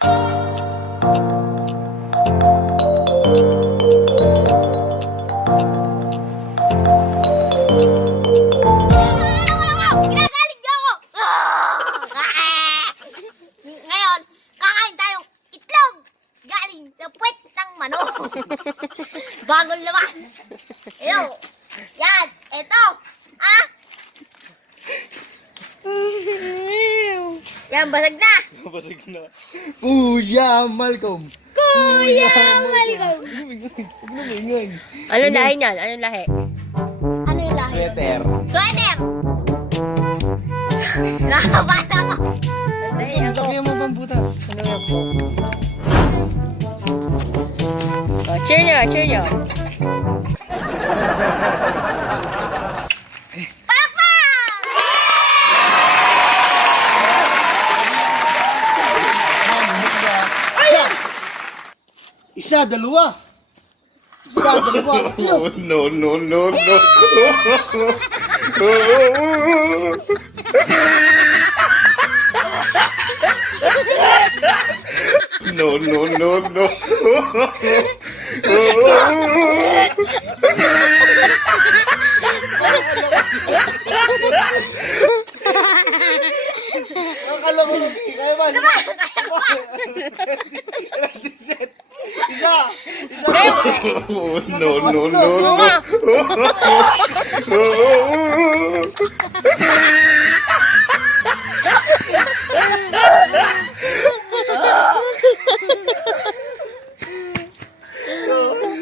Ginagalit niyo ako! Ngayon, kakain tayong itlog galing sa puwet ng manok. Bagong laman. Eyo. Yan. Eto. Ah. Yan, basag na. Basag na. Kuya Malcolm. Kuya Malcolm. Huwag na maingay. Anong lahi niyan? Anong lahi? Ano yung lahi? Sweater. Sweater. Nakabahan ako. Lahi Ang ako. laki mo pang butas. Ano yan po? Oh, cheer nyo, cheer nyo. Isa, dalawa. Isa, dalawa. Tatlo. No, no, no, no. No, no, no, no. Akala ko lagi. Kaya ba? Set. Isa. Isa. No, no, no, no.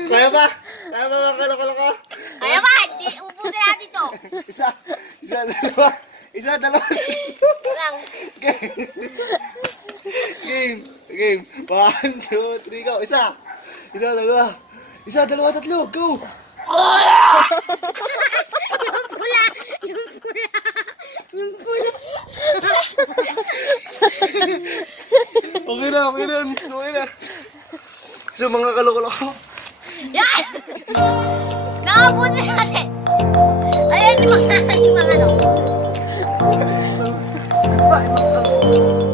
Kaya ba? Kaya ba mga kaloko-loko? Kaya ba? Ubusin natin to. Isa. Isa, dalawa. Isa, dalawa. Lang. Game. Game. 1, 2, 3, go. Isa. Isa, dalawa. Isa, dalawa, tatlo. Go. Yung pula. Yung pula. Yung pula. Okay na, okay na. Okay na. So, mga kaloko-loko. Yan! Nakabuti natin. Ayan yung mga ano. Goodbye, mga kaloko.